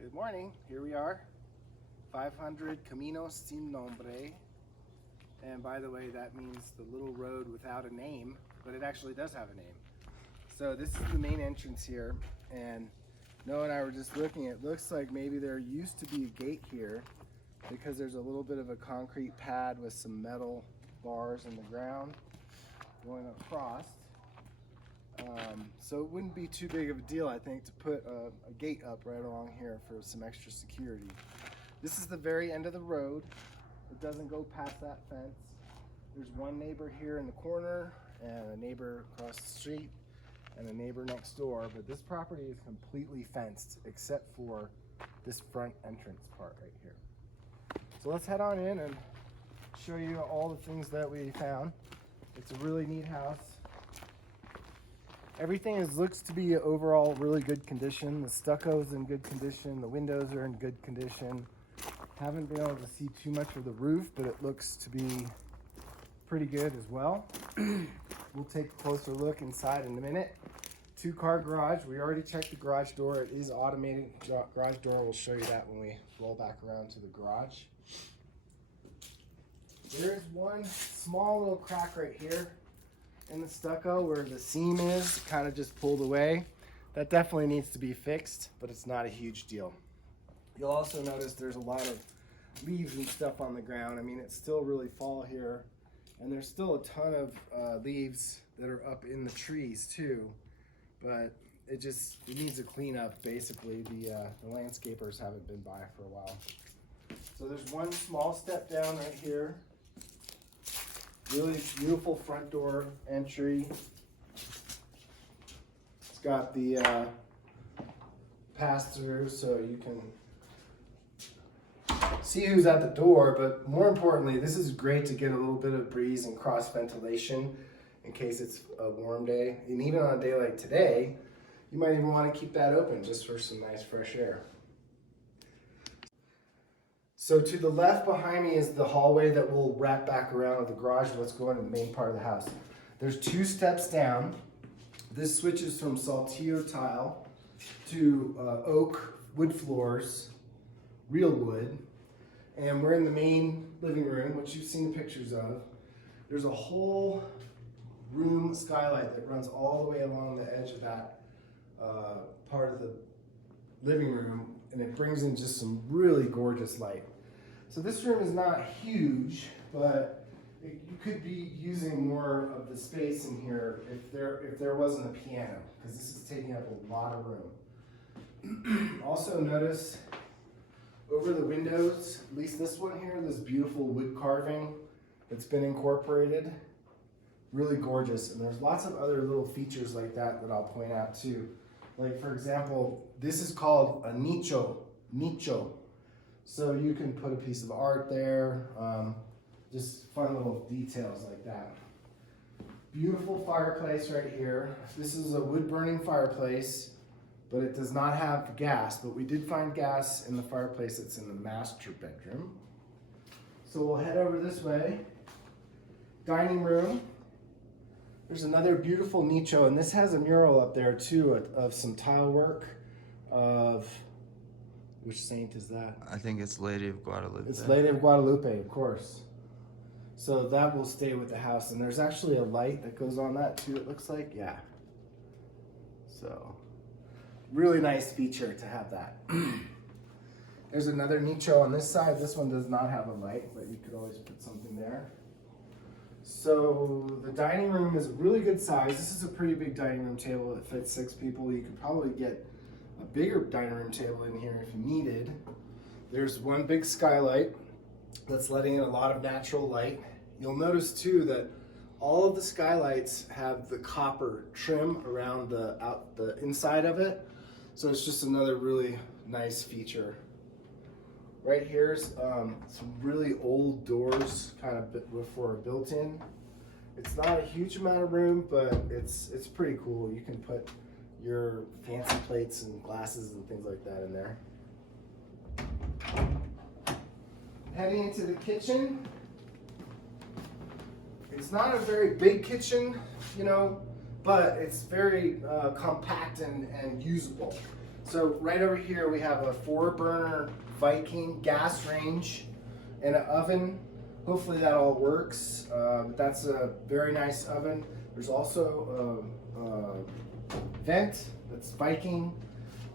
Good morning, here we are, 500 Camino Sin Nombre, and by the way that means the little road without a name, but it actually does have a name. So this is the main entrance here, and Noah and I were just looking, it looks like maybe there used to be a gate here because there's a little bit of a concrete pad with some metal bars in the ground going across. So it wouldn't be too big of a deal, I think, to put a gate up right along here for some extra security. This is the very end of the road. It doesn't go past that fence. There's one neighbor here in the corner, and a neighbor across the street, and a neighbor next door, but this property is completely fenced except for this front entrance part right here. So let's head on in and show you all the things that we found. It's a really neat house. Everything looks to be overall really good condition. The stucco is in good condition. The windows are in good condition. Haven't been able to see too much of the roof, but it looks to be pretty good as well. We'll take a closer look inside in a minute. 2-car garage. We already checked the garage door. It is automated garage door. We'll show you that when we roll back around to the garage. There's one small little crack right here in the stucco where the seam is kind of just pulled away. That definitely needs to be fixed, but it's not a huge deal. You'll also notice there's a lot of leaves and stuff on the ground. I mean, it's still really fall here, and there's still a ton of leaves that are up in the trees too, but it needs a cleanup basically. The landscapers haven't been by for a while. So there's one small step down right here. Really beautiful front door entry. It's got the pass-through so you can see who's at the door, but more importantly, this is great to get a little bit of breeze and cross ventilation in case it's a warm day. And even on a day like today, you might even want to keep that open just for some nice fresh air. So to the left behind me is the hallway that we'll wrap back around with the garage. Let's go into the main part of the house. There's 2 steps down. This switches from saltillo tile to oak wood floors, real wood. And we're in the main living room, which you've seen the pictures of. There's a whole room skylight that runs all the way along the edge of that part of the living room, and it brings in just some really gorgeous light. So this room is not huge, but you could be using more of the space in here if there wasn't a piano, because this is taking up a lot of room. Also notice over the windows, at least this one here, this beautiful wood carving that's been incorporated. Really gorgeous, and there's lots of other little features like that that I'll point out too. Like for example, this is called a nicho. So you can put a piece of art there, just fun little details like that. Beautiful fireplace right here. This is a wood burning fireplace, but it does not have gas, but we did find gas in the fireplace that's in the master bedroom. So we'll head over this way. Dining room. There's another beautiful nicho, and this has a mural up there too of some tile work of, which saint is that? I think it's Lady of Guadalupe. It's Lady of Guadalupe, of course. So that will stay with the house, and there's actually a light that goes on that too, it looks like, yeah. So, really nice feature to have that. There's another nicho on this side. This one does not have a light, but you could always put something there. So the dining room is a really good size. This is a pretty big dining room table that fits 6 people. You could probably get a bigger dining room table in here if you needed. There's one big skylight that's letting in a lot of natural light. You'll notice too that all of the skylights have the copper trim around the inside of it. So it's just another really nice feature. Right here's some really old doors, kind of before built in. It's not a huge amount of room, but it's pretty cool. You can put your fancy plates and glasses and things like that in there. Heading into the kitchen. It's not a very big kitchen, you know, but it's very compact and usable. So right over here we have a 4-burner Viking gas range and an oven. Hopefully that all works. But that's a very nice oven. There's also a vent that's Viking.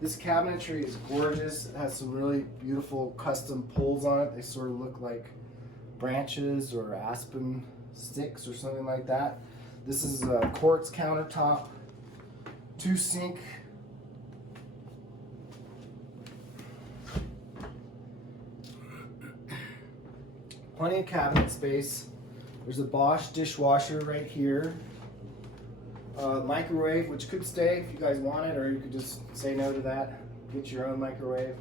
This cabinetry is gorgeous. It has some really beautiful custom pulls on it. They sort of look like branches or aspen sticks or something like that. This is a quartz countertop, 2-sink. Plenty of cabinet space. There's a Bosch dishwasher right here. Microwave, which could stay if you guys want it, or you could just say no to that. Get your own microwave.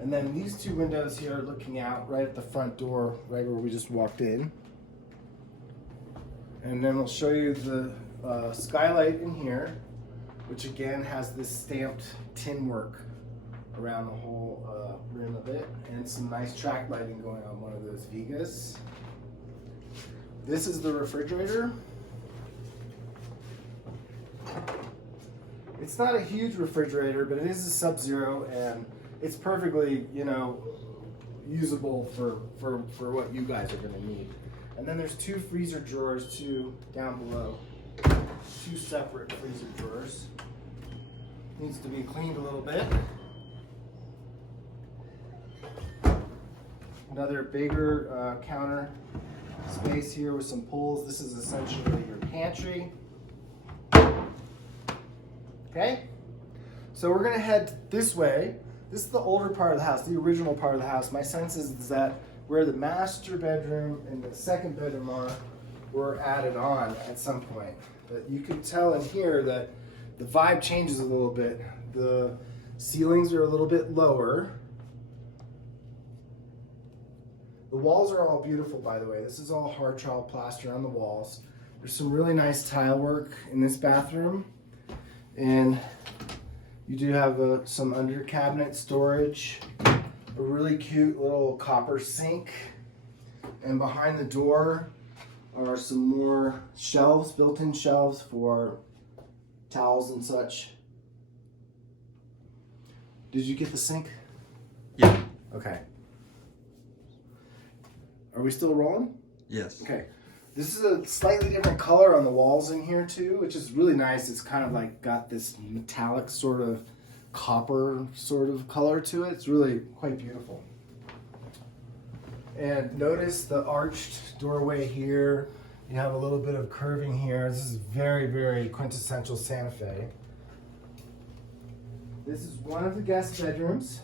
And then these 2 windows here are looking out right at the front door, right where we just walked in. And then we'll show you the skylight in here, which again has this stamped tin work around the whole rim of it, and some nice track lighting going on one of those Vigas. This is the refrigerator. It's not a huge refrigerator, but it is a Sub-Zero, and it's perfectly, usable for what you guys are going to need. And then there's 2 freezer drawers too down below. 2 separate freezer drawers. Needs to be cleaned a little bit. Another bigger counter space here with some pulls. This is essentially your pantry. Okay, so we're gonna head this way. This is the older part of the house, the original part of the house. My sense is that where the master bedroom and the second bedroom are were added on at some point. But you can tell in here that the vibe changes a little bit. The ceilings are a little bit lower. The walls are all beautiful, by the way. This is all hard trowel plaster on the walls. There's some really nice tile work in this bathroom. And you do have some under cabinet storage, a really cute little copper sink. And behind the door are some more shelves, built-in shelves for towels and such. Did you get the sink? Yeah. Okay. Are we still rolling? Yes. Okay. This is a slightly different color on the walls in here too, which is really nice. It's kind of like got this metallic sort of copper sort of color to it. It's really quite beautiful. And notice the arched doorway here. You have a little bit of curving here. This is very, very quintessential Santa Fe. This is one of the guest bedrooms.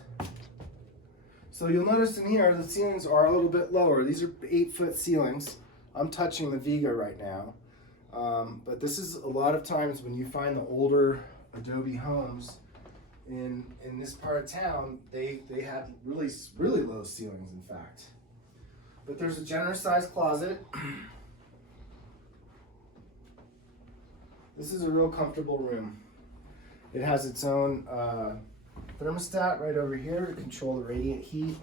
So you'll notice in here the ceilings are a little bit lower. These are 8-foot ceilings. I'm touching the Viga right now. But this is a lot of times when you find the older adobe homes in this part of town, they had really, really low ceilings, in fact. But there's a generous sized closet. This is a real comfortable room. It has its own thermostat right over here to control the radiant heat.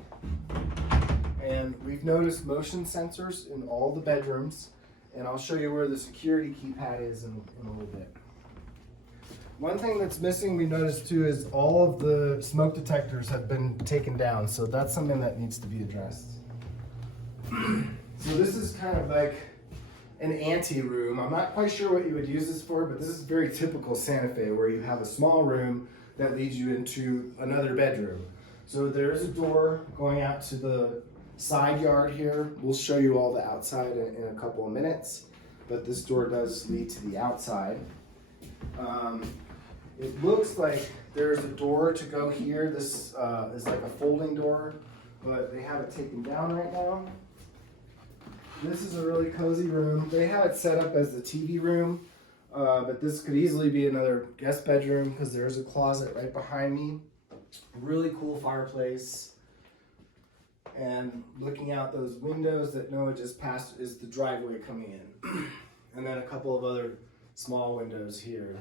And we've noticed motion sensors in all the bedrooms, and I'll show you where the security keypad is in a little bit. One thing that's missing, we noticed too, is all of the smoke detectors have been taken down, so that's something that needs to be addressed. So this is kind of like an ante room. I'm not quite sure what you would use this for, but this is very typical Santa Fe, where you have a small room that leads you into another bedroom. So there's a door going out to the side yard here. We'll show you all the outside in a couple of minutes, but this door does lead to the outside. It looks like there's a door to go here. This is like a folding door, but they have it taken down right now. This is a really cozy room. They have it set up as the TV room, but this could easily be another guest bedroom because there's a closet right behind me. Really cool fireplace. And looking out those windows that Noah just passed is the driveway coming in. And then a couple of other small windows here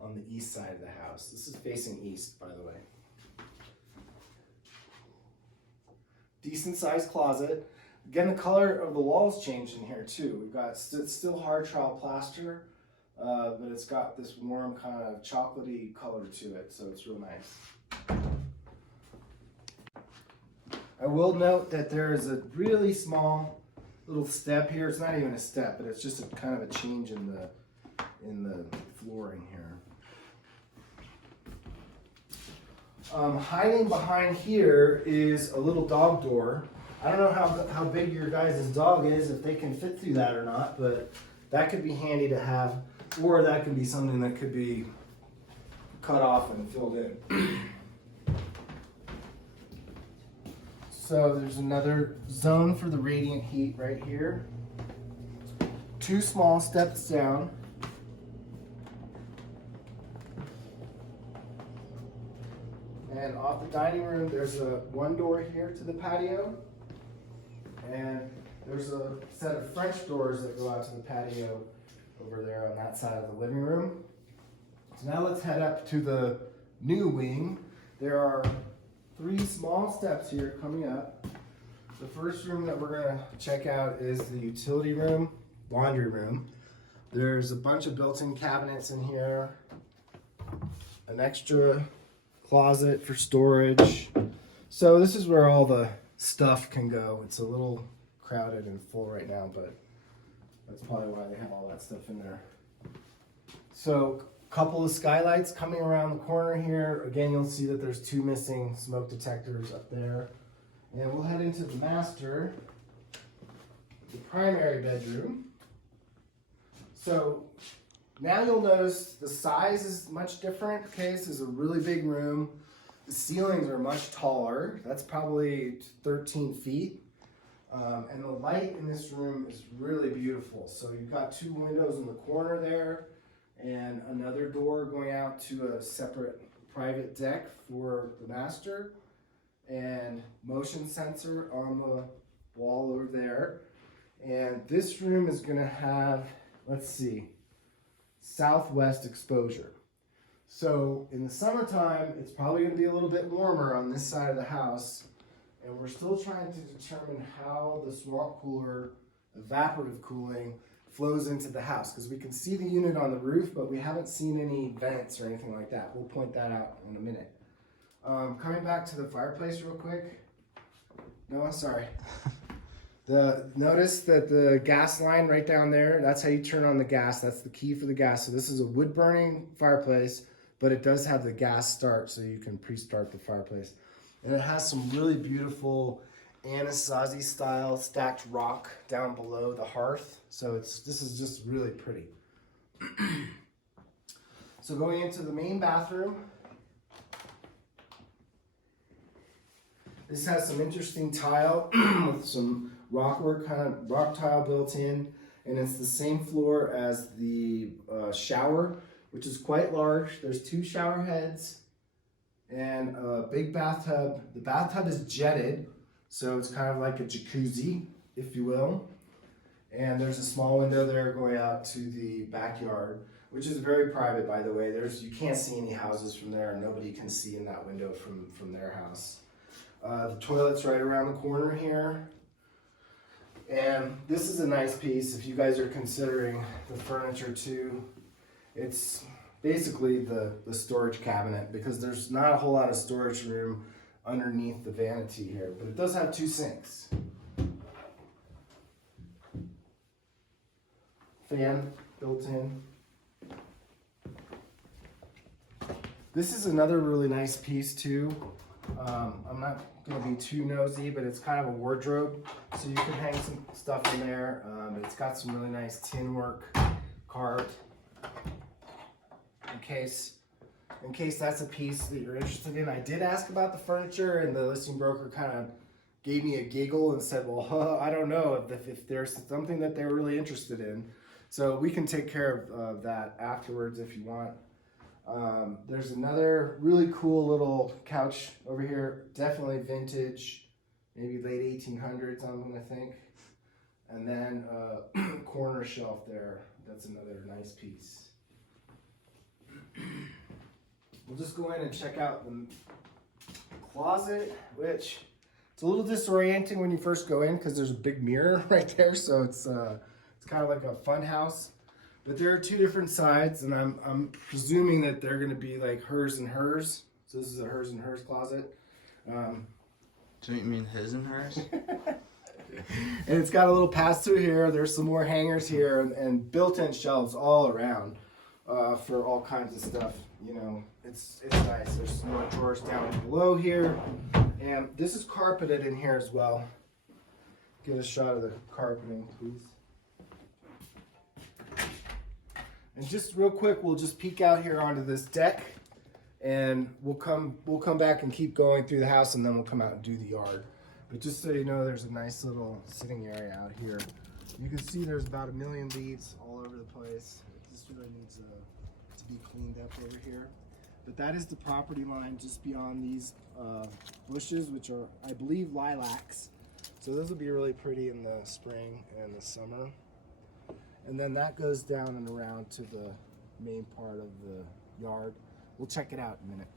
on the east side of the house. This is facing east, by the way. Decent sized closet. Again, the color of the walls changed in here too. We've got still hard trowel plaster, but it's got this warm kind of chocolatey color to it, so it's real nice. I will note that there is a really small little step here. It's not even a step, but it's just a kind of a change in the flooring here. Hiding behind here is a little dog door. I don't know how big your guys' dog is, if they can fit through that or not, but that could be handy to have, or that could be something that could be cut off and filled in. So there's another zone for the radiant heat right here. 2 small steps down. And off the dining room, there's one door here to the patio. And there's a set of French doors that go out to the patio over there on that side of the living room. So now let's head up to the new wing. There are 3 small steps here coming up. The first room that we're gonna check out is the utility room, laundry room. There's a bunch of built-in cabinets in here, an extra closet for storage. So this is where all the stuff can go. It's a little crowded and full right now, but that's probably why they have all that stuff in there. So couple of skylights coming around the corner here. Again, you'll see that there's 2 missing smoke detectors up there. And we'll head into the master, the primary bedroom. So now you'll notice the size is much different. Okay, this is a really big room. The ceilings are much taller. That's probably 13 feet. And the light in this room is really beautiful. So you've got 2 windows in the corner there, and another door going out to a separate private deck for the master, and motion sensor on the wall over there. And this room is gonna have, let's see, southwest exposure. So in the summertime, it's probably gonna be a little bit warmer on this side of the house, and we're still trying to determine how the swamp cooler, evaporative cooling, flows into the house, because we can see the unit on the roof, but we haven't seen any vents or anything like that. We'll point that out in a minute. Coming back to the fireplace real quick. No, sorry. Notice that the gas line right down there, that's how you turn on the gas. That's the key for the gas. So this is a wood burning fireplace, but it does have the gas start, so you can pre-start the fireplace. And it has some really beautiful Anasazi style stacked rock down below the hearth. So this is just really pretty. So going into the main bathroom, this has some interesting tile with some rockwork, kind of rock tile built in, and it's the same floor as the shower, which is quite large. There's 2 shower heads and a big bathtub. The bathtub is jetted, so it's kind of like a jacuzzi, if you will. And there's a small window there going out to the backyard, which is very private, by the way. You can't see any houses from there, and nobody can see in that window from their house. The toilet's right around the corner here. And this is a nice piece if you guys are considering the furniture too. It's basically the storage cabinet, because there's not a whole lot of storage room underneath the vanity here, but it does have 2 sinks. Fan built in. This is another really nice piece too. I'm not going to be too nosy, but it's kind of a wardrobe, so you can hang some stuff in there. It's got some really nice tin work carved in case that's a piece that you're interested in. I did ask about the furniture, and the listing broker kind of gave me a giggle and said, well, I don't know if there's something that they're really interested in. So we can take care of that afterwards if you want. There's another really cool little couch over here, definitely vintage, maybe late 1800s, I'm gonna think. And then a corner shelf there, that's another nice piece. We'll just go in and check out the closet, which it's a little disorienting when you first go in because there's a big mirror right there, so it's kind of like a fun house. But there are two different sides, and I'm presuming that they're going to be like hers and hers. So this is a hers and hers closet. Do you mean his and hers? And it's got a little pass through here. There's some more hangers here, and built-in shelves all around for all kinds of stuff. You know, it's nice. There's some more drawers down below here, and this is carpeted in here as well. Get a shot of the carpeting, please. And just real quick, we'll just peek out here onto this deck, and we'll come back and keep going through the house, and then we'll come out and do the yard. But just so you know, there's a nice little sitting area out here. You can see there's about 1 million leaves all over the place. This really needs to be cleaned up over here. But that is the property line just beyond these bushes, which are, I believe, lilacs. So those will be really pretty in the spring and the summer. And then that goes down and around to the main part of the yard. We'll check it out in a minute.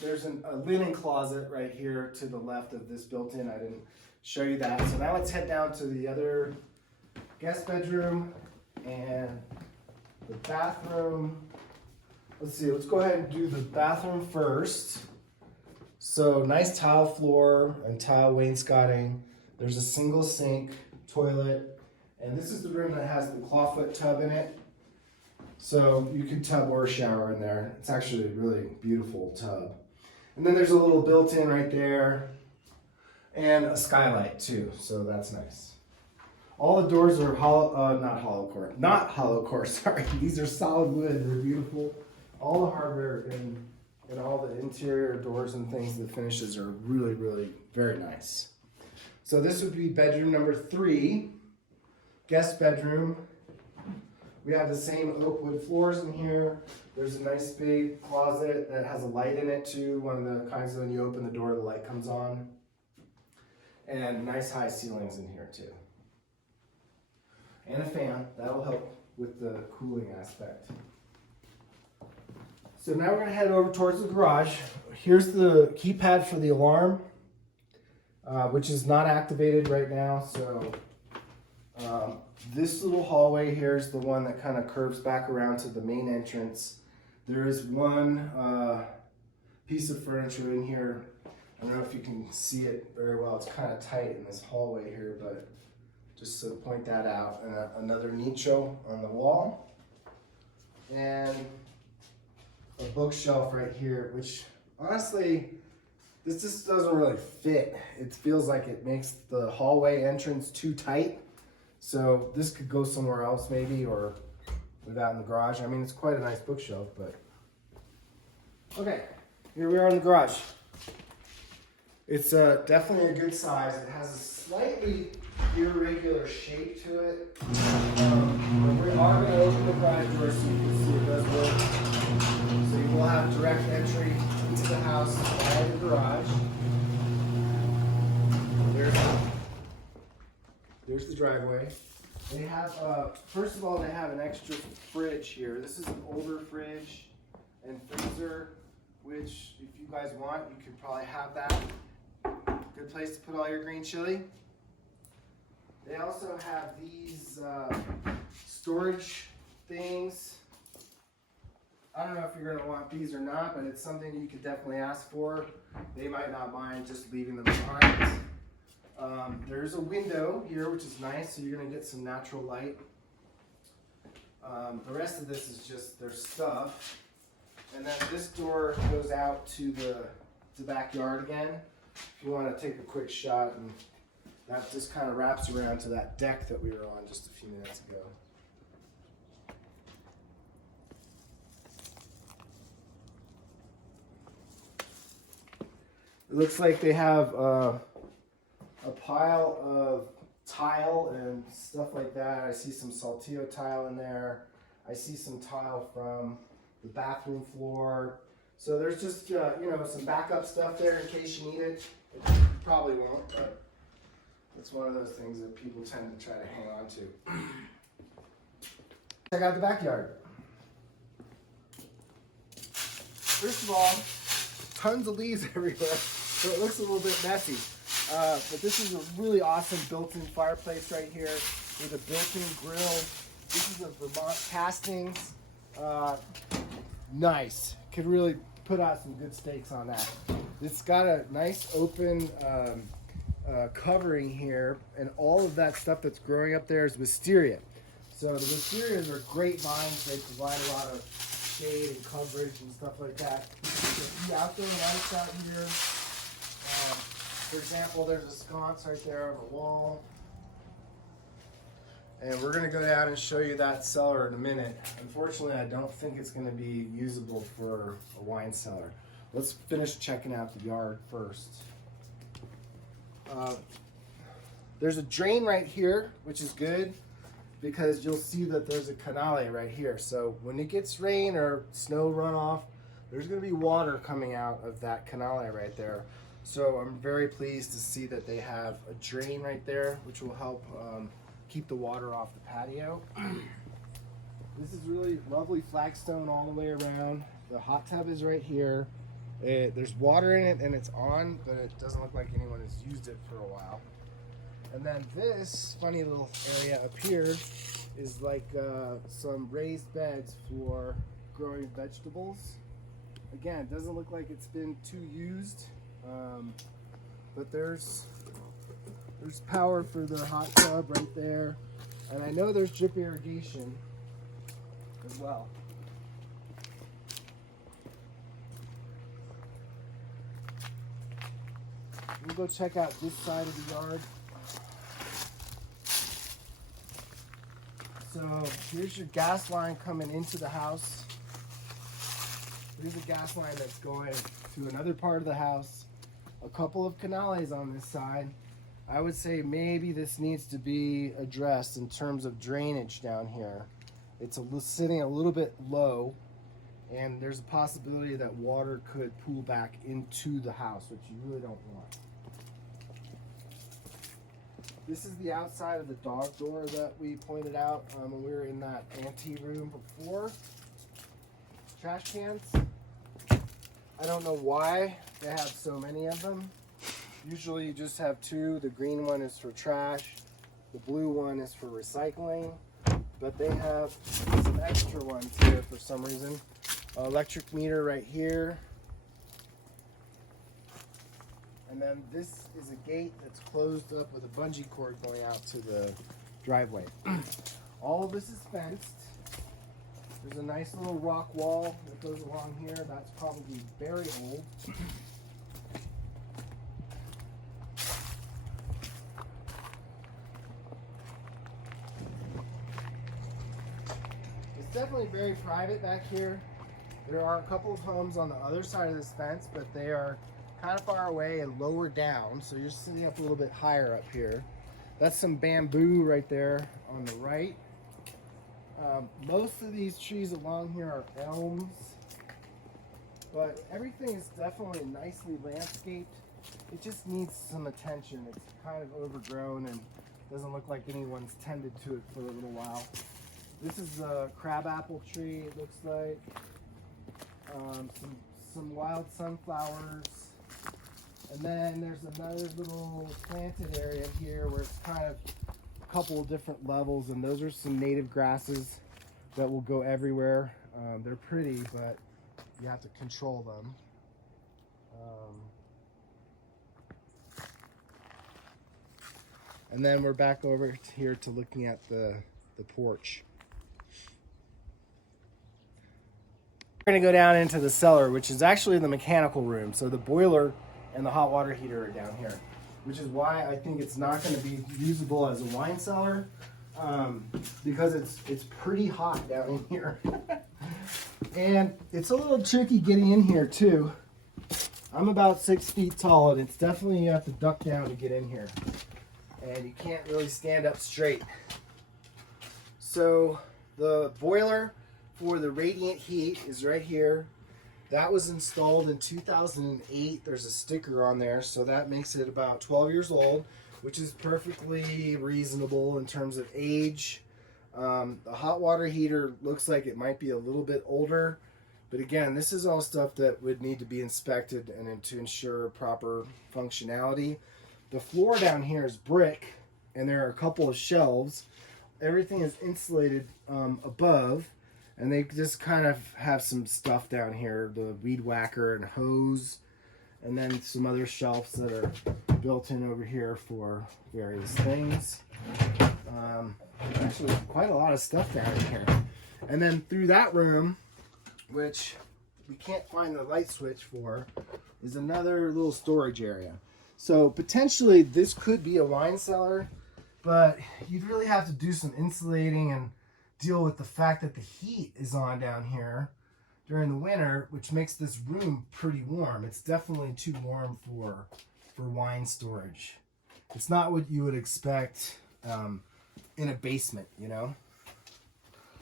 There's a linen closet right here to the left of this built-in. I didn't show you that. So now let's head down to the other guest bedroom and the bathroom. Let's see, let's go ahead and do the bathroom first. So nice tile floor and tile wainscoting. There's a single sink, toilet, and this is the room that has the clawfoot tub in it. So you can tub or shower in there. It's actually a really beautiful tub. And then there's a little built-in right there and a skylight too, so that's nice. All the doors are not hollow core, sorry. These are solid wood, they're beautiful. All the hardware and all the interior doors and things, the finishes are really, really very nice. So this would be bedroom number 3, guest bedroom. We have the same oak wood floors in here. There's a nice big closet that has a light in it too. One of the kinds that when you open the door, the light comes on. And nice high ceilings in here too. And a fan, that'll help with the cooling aspect. So now we're gonna head over towards the garage. Here's the keypad for the alarm, which is not activated right now. So this little hallway here is the one that kind of curves back around to the main entrance. There is one piece of furniture in here. I don't know if you can see it very well. It's kind of tight in this hallway here, but just to point that out. And another nicho on the wall. And a bookshelf right here, which honestly, this just doesn't really fit. It feels like it makes the hallway entrance too tight. So this could go somewhere else maybe, or live out in the garage. I mean, it's quite a nice bookshelf, but. Okay, here we are in the garage. It's definitely a good size. It has a slightly irregular shape to it. But we are going to open the garage door so you can see it does work. So you will have direct entry into the house via the garage. There's the driveway. They have, first of all, they have an extra fridge here. This is an older fridge and freezer, which if you guys want, you could probably have that. Good place to put all your green chili. They also have these storage things. I don't know if you're gonna want these or not, but it's something you could definitely ask for. They might not mind just leaving them behind. There's a window here, which is nice, so you're gonna get some natural light. The rest of this is just their stuff. And then this door goes out to the backyard again. If you want to take a quick shot, and that just kind of wraps around to that deck that we were on just a few minutes ago. It looks like they have a pile of tile and stuff like that. I see some saltillo tile in there. I see some tile from the bathroom floor. So there's just, you know, some backup stuff there in case you need it. You probably won't, but it's one of those things that people tend to try to hang on to. Check out the backyard. First of all, tons of leaves everywhere, so it looks a little bit messy. But this is a really awesome built-in fireplace right here with a built-in grill This is a Vermont Castings. Nice. Could really put out some good steaks on that. It's got a nice open covering here, and all of that stuff that's growing up there is wisteria. So the wisterias are great vines. They provide a lot of shade and coverage and stuff like that. There's the outdoor lights out here. For example, there's a sconce right there on the wall. And we're going to go down and show you that cellar in a minute. Unfortunately, I don't think it's going to be usable for a wine cellar. Let's finish checking out the yard first. There's a drain right here, which is good because you'll see that there's a canale right here. So when it gets rain or snow runoff, there's going to be water coming out of that canale right there. So I'm very pleased to see that they have a drain right there, which will help keep the water off the patio. This is really lovely flagstone all the way around. The hot tub is right here. There's water in it and it's on, but it doesn't look like anyone has used it for a while. And then this funny little area up here is like some raised beds for growing vegetables. Again, it doesn't look like it's been too used, but there's power for the hot tub right there. And I know there's drip irrigation as well. We'll go check out this side of the yard. So here's your gas line coming into the house. Here's a gas line that's going to another part of the house. A couple of canales on this side. I would say maybe this needs to be addressed in terms of drainage down here. It's sitting a little bit low, and there's a possibility that water could pool back into the house, which you really don't want. This is the outside of the dog door that we pointed out when we were in that ante room before. Trash cans. I don't know why they have so many of them. Usually you just have two. The green one is for trash. The blue one is for recycling. But they have some extra ones here for some reason. Electric meter right here. And then this is a gate that's closed up with a bungee cord going out to the driveway. All of this is fenced. There's a nice little rock wall that goes along here. That's probably very old. It's definitely very private back here. There are a couple of homes on the other side of this fence, but they are kind of far away and lower down, so you're sitting up a little bit higher up here. That's some bamboo right there on the right. Most of these trees along here are elms, but everything is definitely nicely landscaped. It just needs some attention. It's kind of overgrown and doesn't look like anyone's tended to it for a little while. This is a crabapple tree, it looks like. Some wild sunflowers. And then there's another little planted area here where it's kind of a couple of different levels, and those are some native grasses that will go everywhere. They're pretty, but you have to control them. And then we're back over here to looking at the porch. We're going to go down into the cellar, which is actually the mechanical room. So the boiler and the hot water heater are down here, which is why I think it's not going to be usable as a wine cellar, because it's pretty hot down in here. And it's a little tricky getting in here too. I'm about 6 feet tall, and it's definitely, you have to duck down to get in here. And you can't really stand up straight. So the boiler for the radiant heat is right here. That was installed in 2008. There's a sticker on there, so that makes it about 12 years old, which is perfectly reasonable in terms of age. The hot water heater looks like it might be a little bit older, but again, this is all stuff that would need to be inspected and to ensure proper functionality. The floor down here is brick, and there are a couple of shelves. everything is insulated above, and they just kind of have some stuff down here, the weed whacker and hose, and then some other shelves that are built in over here for various things. Actually, quite a lot of stuff down in here. And then through that room, which we can't find the light switch for, is another little storage area. So potentially this could be a wine cellar, but you'd really have to do some insulating and deal with the fact that the heat is on down here during the winter, which makes this room pretty warm. It's definitely too warm for wine storage. It's not what you would expect in a basement, you know?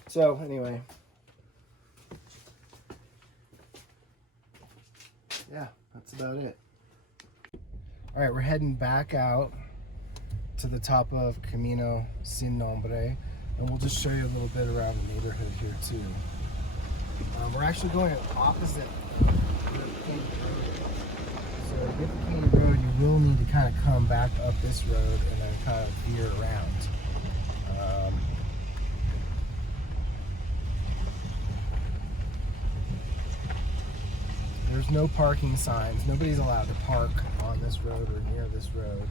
So anyway, yeah, that's about it. All right, we're heading back out to the top of Camino Sin Nombre, and we'll just show you a little bit around the neighborhood here too. We're actually going opposite the Caney Road. So to get the Caney Road, you will need to kind of come back up this road and then kind of veer around. There's no parking signs. Nobody's allowed to park on this road or near this road.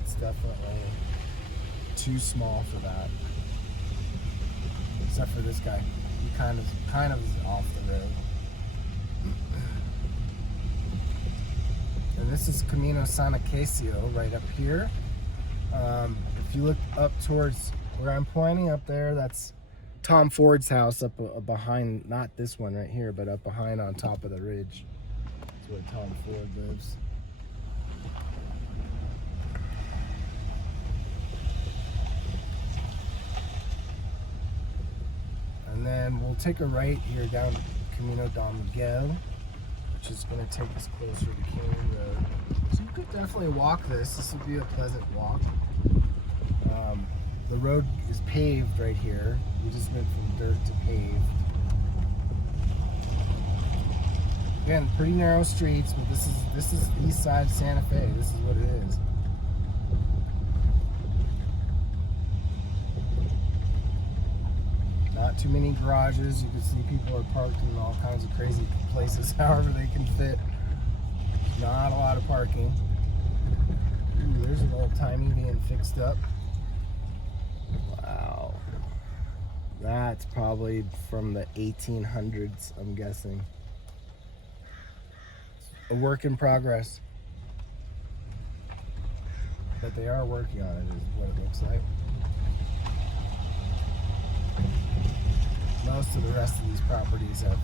It's definitely too small for that. Except for this guy. He kind of is off the road. And this is Camino San Acacio right up here. If you look up towards where I'm pointing up there, that's Tom Ford's house up behind, not this one right here, but up behind on top of the ridge. That's where Tom Ford lives. And then we'll take a right here down Camino Don Miguel, which is going to take us closer to Caney Road. So you could definitely walk this. This would be a pleasant walk. The road is paved right here. We just went from dirt to paved. Again, pretty narrow streets, but this is east side Santa Fe. This is what it is. Not too many garages. You can see people are parked in all kinds of crazy places, however they can fit. Not a lot of parking. Ooh, there's an old timey being fixed up. Wow. That's probably from the 1800s, I'm guessing. A work in progress. But they are working on it, is what it looks like. Most of the rest of these properties have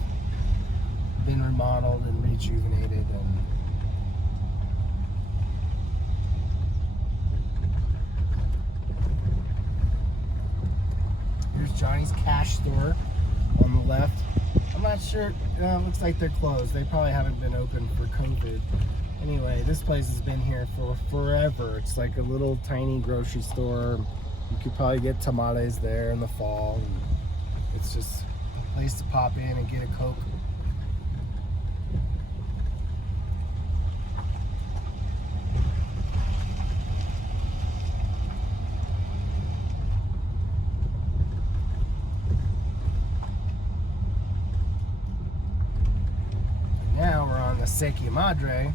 been remodeled and rejuvenated, and here's Johnny's Cash Store on the left. I'm not sure, it looks like they're closed. They probably haven't been open for COVID. Anyway, this place has been here for forever. It's like a little tiny grocery store. You could probably get tamales there in the fall. It's just a place to pop in and get a Coke. Now we're on the Acequia Madre,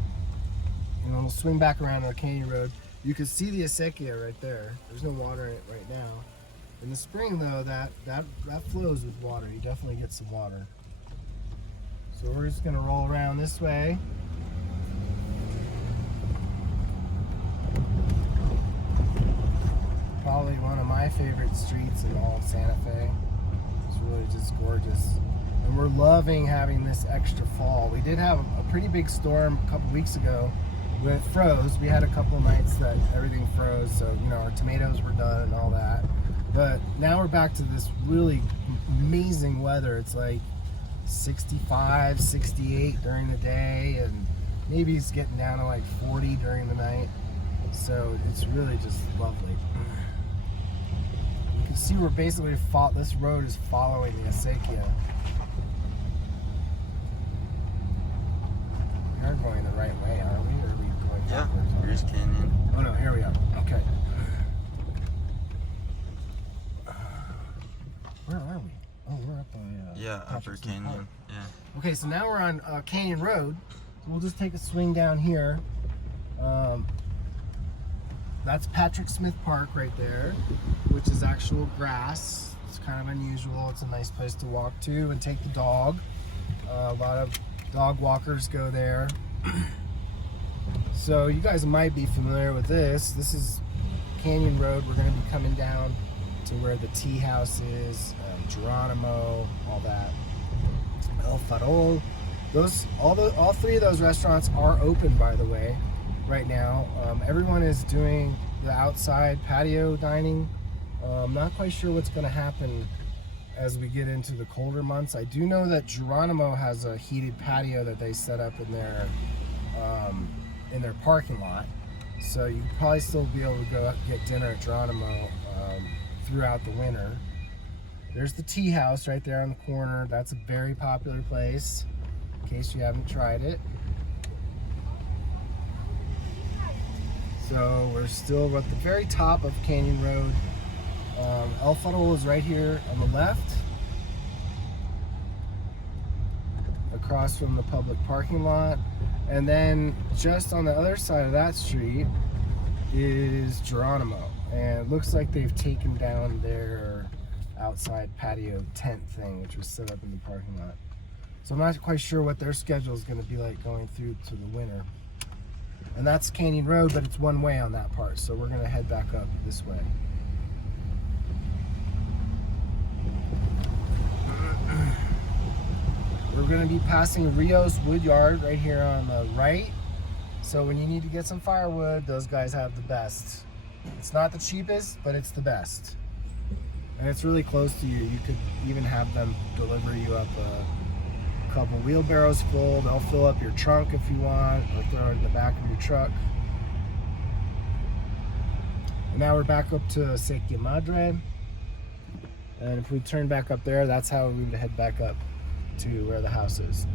and we'll swing back around to the Caney Road. You can see the Acequia right there. There's no water in it right now. In the spring, though, that flows with water. You definitely get some water. So we're just gonna roll around this way. Probably one of my favorite streets in all of Santa Fe. It's really just gorgeous. And we're loving having this extra fall. We did have a pretty big storm a couple weeks ago when it froze. We had a couple of nights that everything froze, so you know, our tomatoes were done and all that. But now we're back to this really amazing weather. It's like 65, 68 during the day, and maybe it's getting down to like 40 during the night. So it's really just lovely. You can see we're basically, this road is following the Acequia. We are going the right way, aren't we? Or are we going backwards? Here's Canyon. Oh no, here we are. Okay. Yeah, Upper Patrick Smith Park. Canyon. Yeah. Okay, so now we're on Canyon Road. So we'll just take a swing down here. That's Patrick Smith Park right there, which is actual grass. It's kind of unusual. It's a nice place to walk to and take the dog. A lot of dog walkers go there. So you guys might be familiar with this. This is Canyon Road. We're going to be coming down to where the tea house is, Geronimo, all that. El Farol. All three of those restaurants are open, by the way, right now. Everyone is doing the outside patio dining. I'm not quite sure what's going to happen as we get into the colder months. I do know that Geronimo has a heated patio that they set up in their parking lot, so you could probably still be able to go get dinner at Geronimo throughout the winter. There's the tea house right there on the corner. That's a very popular place, in case you haven't tried it. So we're still at the very top of Canyon Road. El Farol is right here on the left, across from the public parking lot. And then just on the other side of that street is Geronimo. And it looks like they've taken down their outside patio tent thing, which was set up in the parking lot. So I'm not quite sure what their schedule is going to be like going through to the winter. And that's Canyon Road, but it's one way on that part. So we're going to head back up this way. We're going to be passing Rio's Wood Yard right here on the right. So when you need to get some firewood, those guys have the best. It's not the cheapest, but it's the best. And it's really close to you. You could even have them deliver you up a couple wheelbarrows full. They'll fill up your trunk if you want, or throw it in the back of your truck. And now we're back up to Sequia Madre. And if we turn back up there, that's how we would head back up to where the house is.